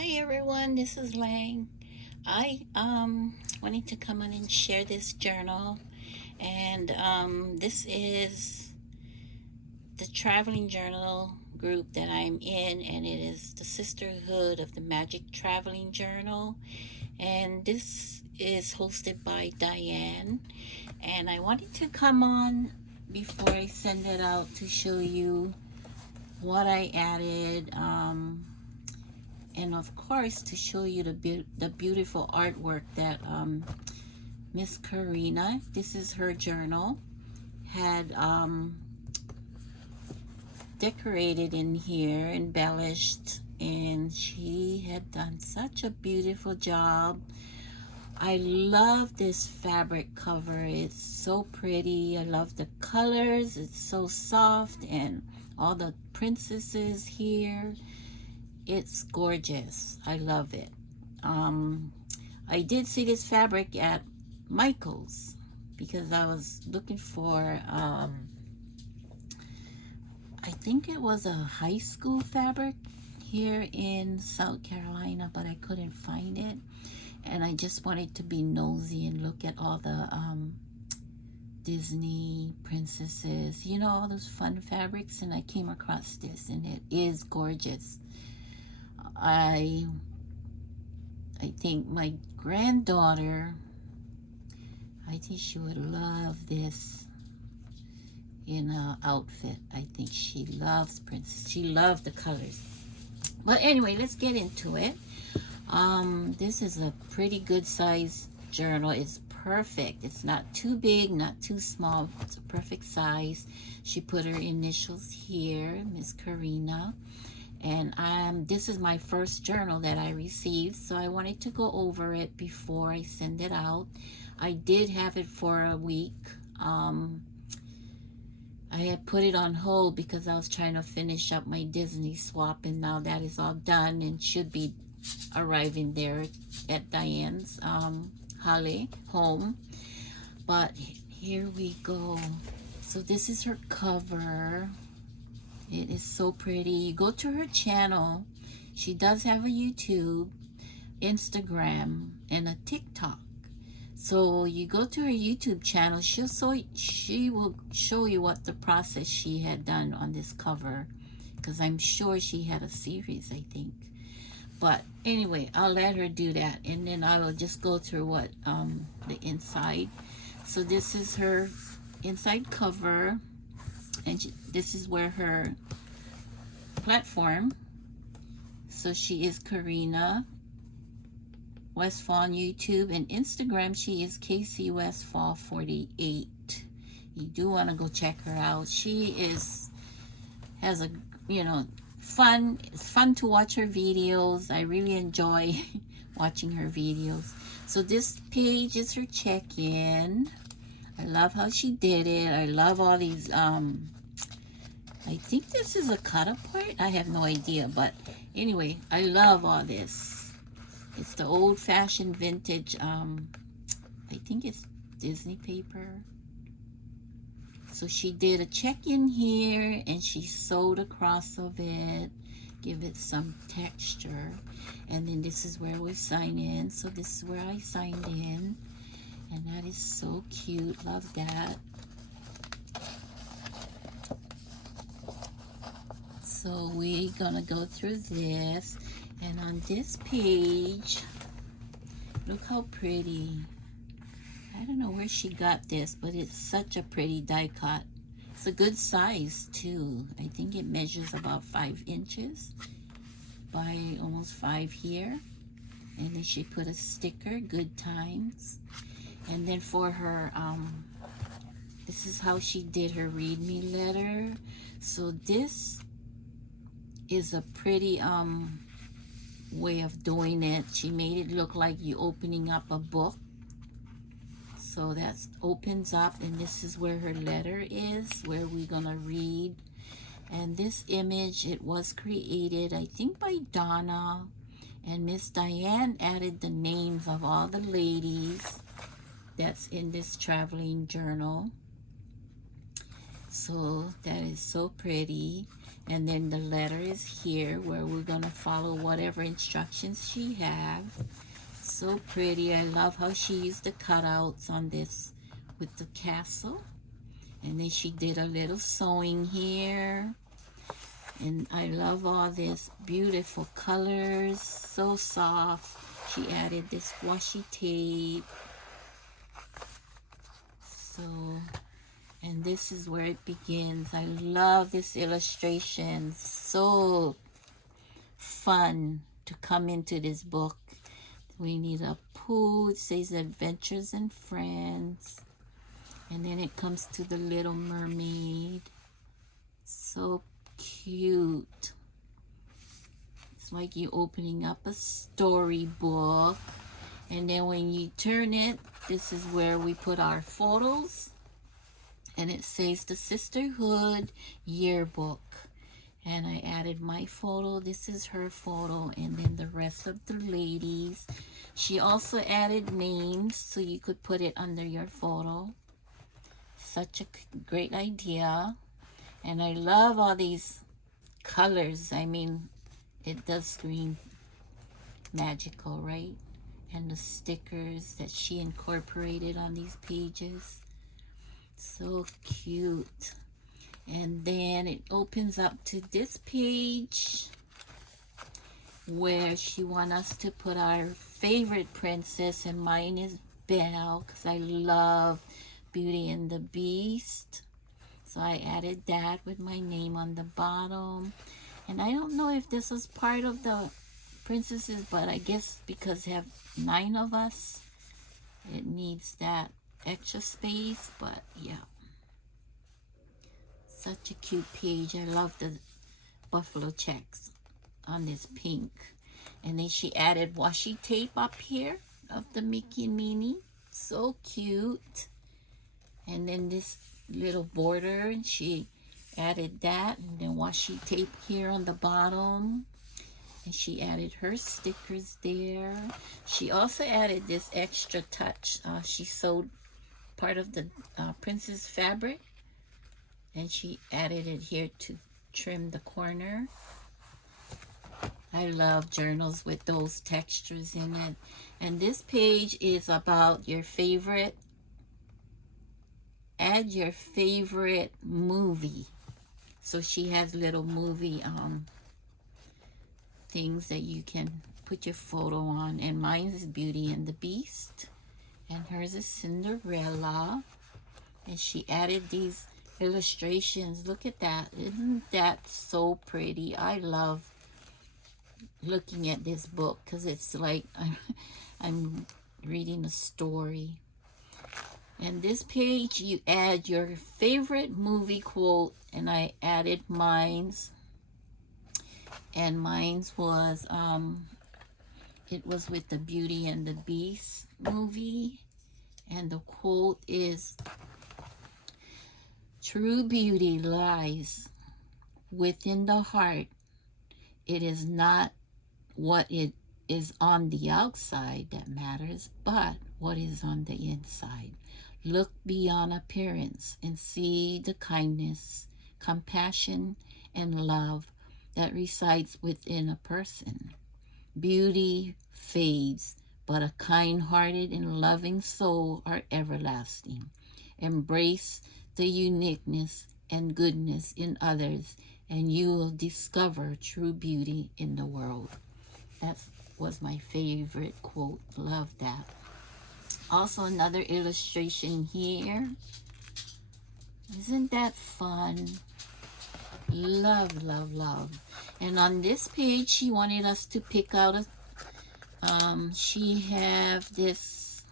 Hi everyone, this is Lang. I wanted to come on and share this journal, and this is the traveling journal group that I'm in, and it is the Sisterhood of the Magic Traveling Journal, and this is hosted by Diane. And I wanted to come on before I send it out to show you what I added. And of course to show you the beautiful artwork that Miss Karina, this is her journal, had decorated in here, embellished, and she had done such a beautiful job. I love this fabric cover. It's so pretty. I love the colors. It's so soft, and all the princesses here. It's gorgeous. I love it. Um, I did see this fabric at Michael's because I was looking for, I think it was a high school fabric here in South Carolina, but I couldn't find it. And I just wanted to be nosy and look at all the Disney princesses, you know, all those fun fabrics, and I came across this, and it is gorgeous. I think my granddaughter, I think she would love this in a outfit. I think she loves princess. She loves the colors. But anyway, let's get into it. This is a pretty good size journal. It's perfect. It's not too big, not too small. It's a perfect size. She put her initials here, Miss Karina. And this is my first journal that I received, so I wanted to go over it before I send it out. I did have it for a week. I had put it on hold because I was trying to finish up my Disney swap, and now that is all done and should be arriving there at Diane's Holly home. But here we go. So this is her cover. It is so pretty. You go to her channel. She does have a YouTube, Instagram, and a TikTok. So you go to her YouTube channel. She will show you what the process she had done on this cover, because I'm sure she had a series, I think. But anyway, I'll let her do that, and then I will just go through what the inside. So this is her inside cover, and this is where her platform. So she is KarinaKWestfall on YouTube, and Instagram she is KCWestfall48. You do want to go check her out. She has a, you know, fun. It's fun to watch her videos. I really enjoy watching her videos. So this page is her check-in. I love how she did it. I love all these I think this is a cut-apart. I have no idea, but anyway, I love all this. It's the old-fashioned vintage, I think it's Disney paper. So she did a check-in here, and she sewed across of it, give it some texture. And then this is where we sign in. So this is where I signed in, and that is so cute. Love that. So we're gonna go through this, and on this page, look how pretty. I don't know where she got this, but it's such a pretty die cut. It's a good size too. I think it measures about 5 inches by almost 5 here. And then she put a sticker, good times. And then for her, this is how she did her read me letter. So this is a pretty way of doing it. She made it look like you opening up a book. So that opens up, and this is where her letter is, where we're gonna read. And this image, it was created, I think, by Donna, and Miss Diane added the names of all the ladies that's in this traveling journal. So that is so pretty. And then the letter is here where we're going to follow whatever instructions she have. So pretty. I love how she used the cutouts on this with the castle. And then she did a little sewing here. And I love all this beautiful colors. So soft. She added this washi tape. So, and this is where it begins. I love this illustration. So fun to come into this book. We need a pool. It says Adventures and Friends. And then it comes to the Little Mermaid. So cute. It's like you opening up a storybook. And then when you turn it, this is where we put our photos. And it says the Sisterhood Yearbook. And I added my photo. This is her photo. And then the rest of the ladies. She also added names so you could put it under your photo. Such a great idea. And I love all these colors. I mean, it does scream magical, right? And the stickers that she incorporated on these pages. So cute. And then it opens up to this page where she wants us to put our favorite princess, and mine is Belle because I love Beauty and the Beast. So I added that with my name on the bottom. And I don't know if this was part of the princesses, but I guess because they have 9 of us, it needs that extra space. But yeah, such a cute page. I love the buffalo checks on this pink. And then she added washi tape up here of the Mickey and Minnie. So cute. And then this little border, and she added that, and then washi tape here on the bottom. And she added her stickers there. She also added this extra touch. She sewed part of the princess fabric, and she added it here to trim the corner. I love journals with those textures in it. And this page is about your favorite. Add your favorite movie. So she has little movie things that you can put your photo on. And mine is Beauty and the Beast. And hers is Cinderella. And she added these illustrations. Look at that. Isn't that so pretty? I love looking at this book because it's like I'm reading a story. And this page, you add your favorite movie quote, and I added mine's. And mine's was, it was with the Beauty and the Beast movie. And the quote is, "True beauty lies within the heart. It is not what it is on the outside that matters, but what is on the inside. Look beyond appearance and see the kindness, compassion, and love that resides within a person. Beauty fades, but a kind-hearted and loving soul are everlasting. Embrace the uniqueness and goodness in others, and you will discover true beauty in the world." That was my favorite quote. Love that. Also another illustration here. Isn't that fun? Love, love, love. And on this page, she wanted us to pick out a, she have this,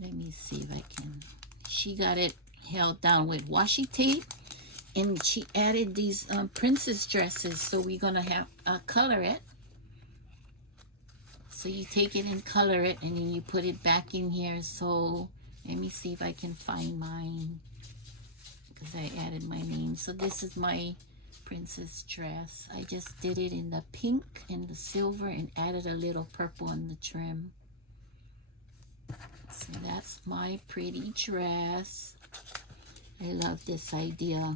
let me see if I can, she got it held down with washi tape, and she added these princess dresses. So we're gonna have color it. So you take it and color it, and then you put it back in here. So let me see if I can find mine, because I added my name. So this is my princess dress. I just did it in the pink and the silver and added a little purple on the trim. So that's my pretty dress. I love this idea.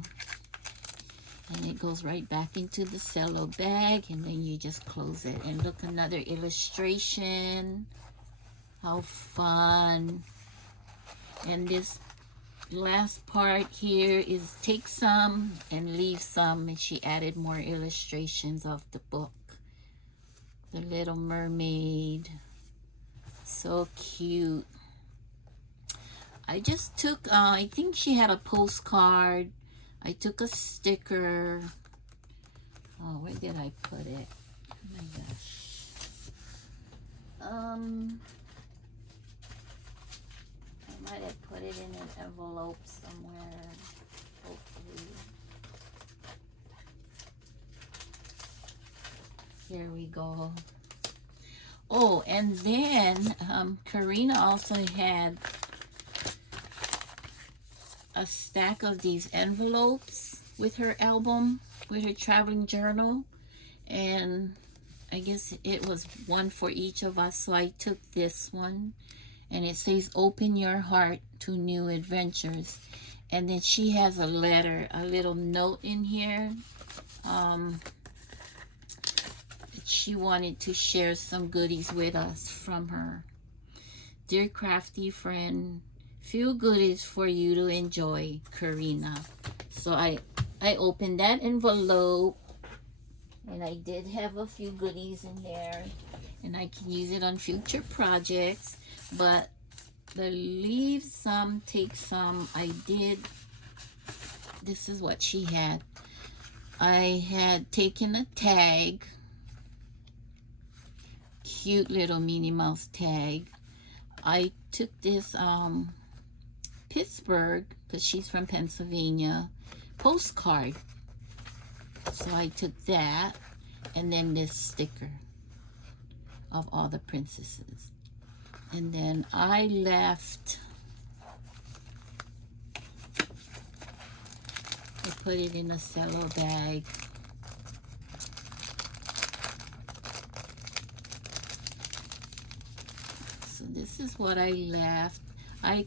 And it goes right back into the cello bag, and then you just close it. And look, another illustration. How fun. And this last part here is take some and leave some, and she added more illustrations of the book. The Little Mermaid. So cute. I just took, I think she had a postcard. I took a sticker. Oh, where did I put it? Oh my gosh. I might have put it in an envelope somewhere. Hopefully. Here we go. Oh, and then Karina also had a stack of these envelopes with her album, with her traveling journal, and I guess it was one for each of us, so I took this one, and it says open your heart to new adventures. And then she has a letter, a little note in here. She wanted to share some goodies with us from her. Dear crafty friend, feel good is for you to enjoy, Karina. So I opened that envelope, and I did have a few goodies in there, and I can use it on future projects. But the leave some, take some, I did. This is what she had. I had taken a tag, cute little Minnie Mouse tag. I took this Pittsburgh, because she's from Pennsylvania, postcard. So I took that, and then this sticker of all the princesses. And then I left, I put it in a cello bag. So this is what I left. I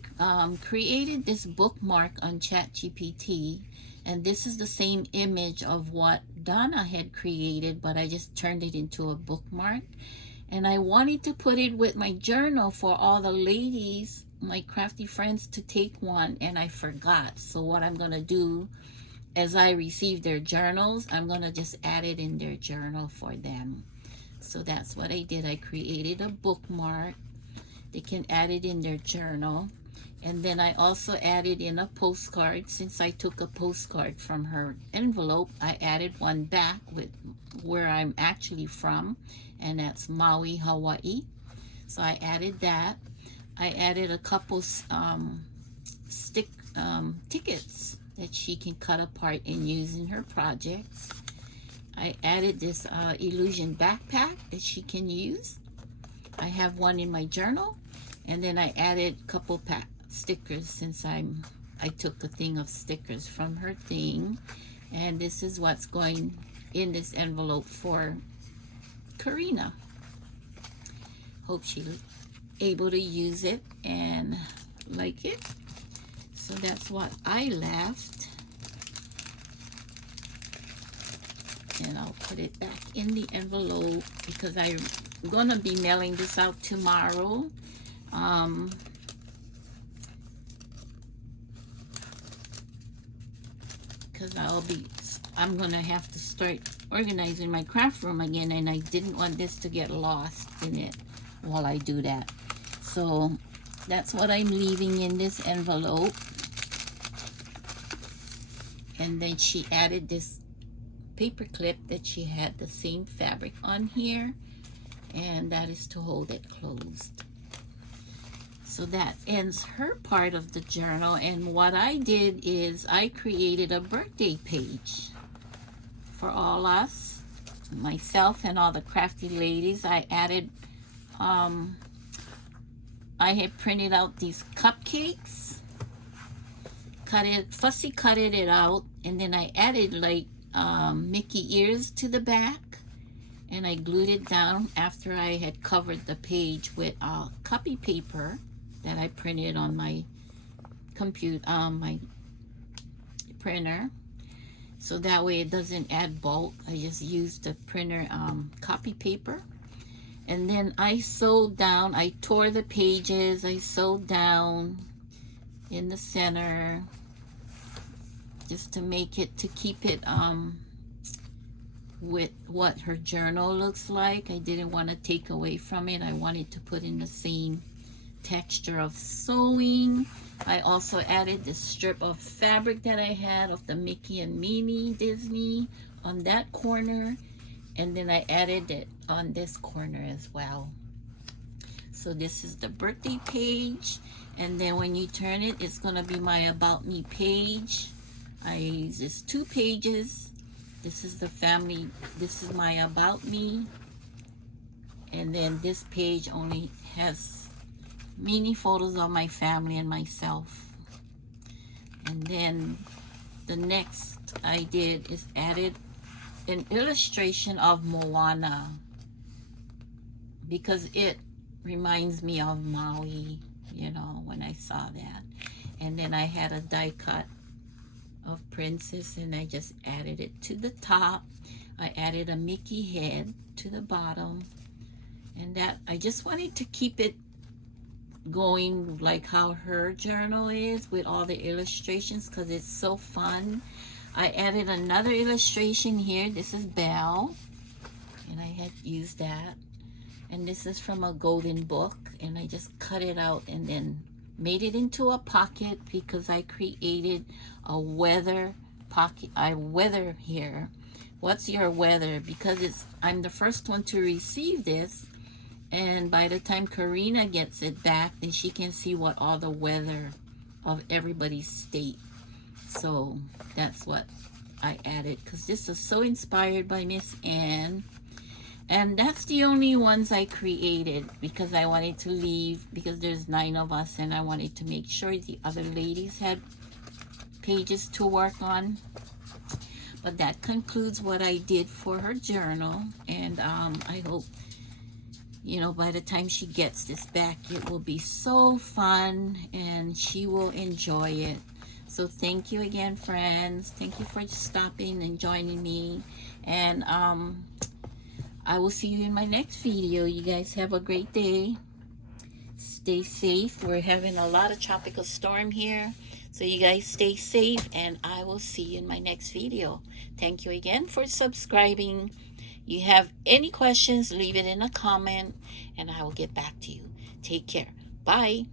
created this bookmark on ChatGPT, and this is the same image of what Donna had created, but I just turned it into a bookmark. And I wanted to put it with my journal for all the ladies, my crafty friends, to take one, and I forgot. So what I'm gonna do, as I receive their journals, I'm gonna just add it in their journal for them. So that's what I did. I created a bookmark. They can add it in their journal. And then I also added in a postcard. Since I took a postcard from her envelope, I added one back with where I'm actually from, and that's Maui, Hawaii. So I added that. I added a couple tickets that she can cut apart and use in her projects. I added this illusion backpack that she can use. I have one in my journal. And then I added a couple stickers, since I took a thing of stickers from her thing. And this is what's going in this envelope for Karina. Hope she's able to use it and like it. So that's what I left. And I'll put it back in the envelope because I'm gonna be mailing this out tomorrow. Because I'm gonna have to start organizing my craft room again, and I didn't want this to get lost in it while I do that. So that's what I'm leaving in this envelope. And then she added this paper clip that she had the same fabric on here, and that is to hold it closed. So that ends her part of the journal. And what I did is I created a birthday page for all us, myself and all the crafty ladies. I added, I had printed out these cupcakes, fussy cutted it out, and then I added like Mickey ears to the back, and I glued it down after I had covered the page with copy paper that I printed on my computer, my printer. so that way it doesn't add bulk. I just used the printer copy paper. And then I sewed down, I tore the pages, I sewed down in the center just to make it, to keep it with what her journal looks like. I didn't want to take away from it. I wanted to put in the same texture of sewing. I also added this strip of fabric that I had of the Mickey and Minnie Disney on that corner, and then I added it on this corner as well. So this is the birthday page, and then when you turn it, it's gonna be my About Me page. I use this 2 pages. This is the family, this is my About Me, and then this page only has mini photos of my family and myself. And then the next I did is added an illustration of Moana, because it reminds me of Maui, you know, when I saw that. And then I had a die cut of Princess, and I just added it to the top. I added a Mickey head to the bottom, and that I just wanted to keep it going like how her journal is, with all the illustrations, because it's so fun. I added another illustration here. This is Belle, and I had used that, and this is from a golden book, and I just cut it out and then made it into a pocket, because I created a weather pocket. I weather here. What's your weather? Because I'm the first one to receive this, and by the time Karina gets it back, then she can see what all the weather of everybody's state. So that's what I added, because this is so inspired by Miss Anne. And that's the only ones I created, because I wanted to leave, because there's 9 of us, and I wanted to make sure the other ladies had pages to work on. But that concludes what I did for her journal, and I hope, you know, by the time she gets this back, it will be so fun and she will enjoy it. So thank you again, friends. Thank you for stopping and joining me, and I will see you in my next video. You guys have a great day. Stay safe. We're having a lot of tropical storm here, so you guys stay safe, and I will see you in my next video. Thank you again for subscribing. You have any questions, leave it in a comment, and I will get back to you. Take care. Bye.